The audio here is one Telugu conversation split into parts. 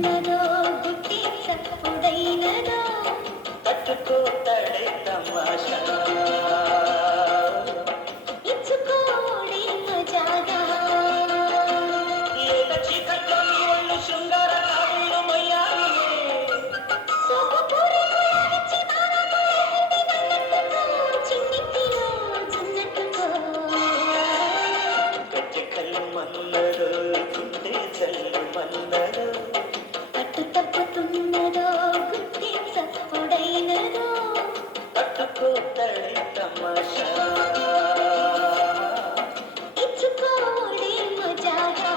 తప్పుతున్నదో గుట్టి చప్పుడైనదో తట్టుకోతాడే తమాషా ఇచ్చుకోడే మజాగా ఏట చీకట్లో నీ ఒళ్ళు శృంగార కావుళ్ళు మొయ్యాలి సోపుపూరి ముయాలిచ్చి మానవులే వన్నట్టుకో చిన్నిటిలో జున్నట్టుకో గజ్జె కళ్ళు మన్నడు గుండె చల్లు మన్నడు పట్టు తప్పుతున్నదో గుట్టి చప్పుడైనదో తట్టుకోతాడే తమాషా ఇచ్చుకోడే మజాగా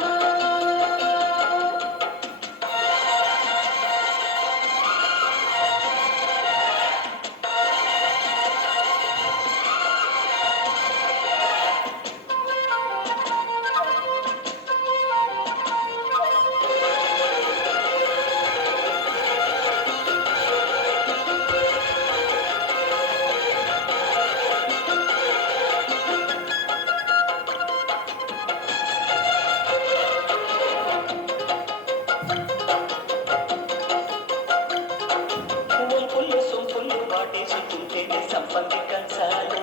ఒంపుళ్ళు సొంపుళ్ళు వాటేసుకుంటేనే సంపంగి కంచాలు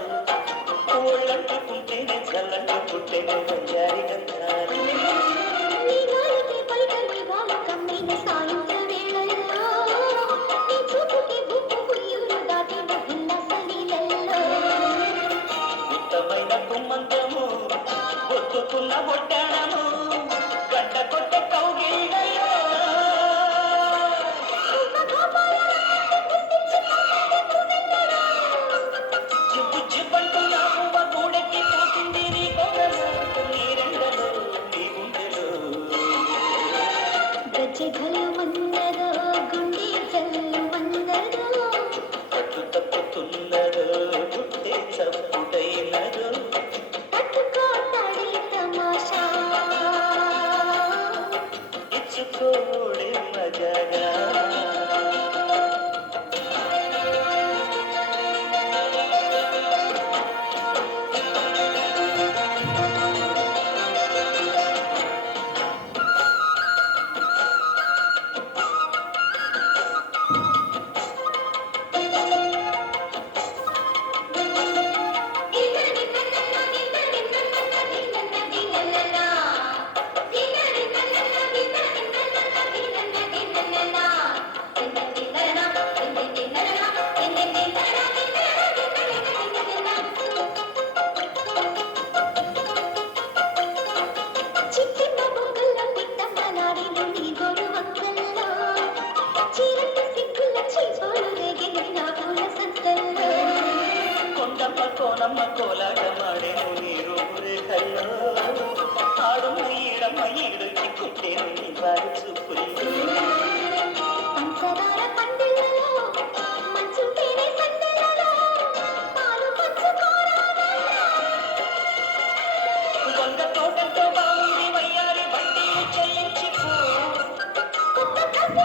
ఒళ్ళంటుకుంటేనే జల్లంటుకుంటేనే బంజారి గంధాలు నీ గాలికి పైకలి వాళ్ళ కమ్మిన సాయంత్ర వేళల్లో నీ చూపుకి బుక్కు కుయ్యూరు దాటిన ఉల్లాస లీలల్లో ఉత్తమైన కుమ్మంతము ఒత్తుకున్న బొడ్డాణము గడ్డ కొట్టే కౌగిళ్ళలో జిబ్బు జిబ్బంటున్నా పువ్వ గూడెక్కి పోతుంది నీ గోడలో నీ రెండలో నీ గుండెలో గజ్జెగలు మన్నదో గుండె జల్లు మన్నదో పట్టు తప్పుతున్నదో పుట్టే చప్పుడైనదో తట్టుకోతాడే తమాషా ఇచ్చుకోడే మజాగా చిట్టిన బొంగల్లో పిట్టమ్మలాడిన నీ గోరు వంకల్లో చీరటి సిగ్గుల చీపాలు రేగిన నా పూల సంతల్లో కొండమ్మ కోనమ్మ కోలాటమాడేను నీరు రేఖల్లో ఆడున్న ఈడమ్మ ఈడుకి కుట్టేను నీ వారి చూపుల్లో పంచదార పందిళ్ళలో మంచు తేనె సందెలలో పాలు పంచుకోరాదన్నా వంగ తోటంతో బాగుంది వయ్యారి వడ్డీ చెల్లించి పో కొత్త కథ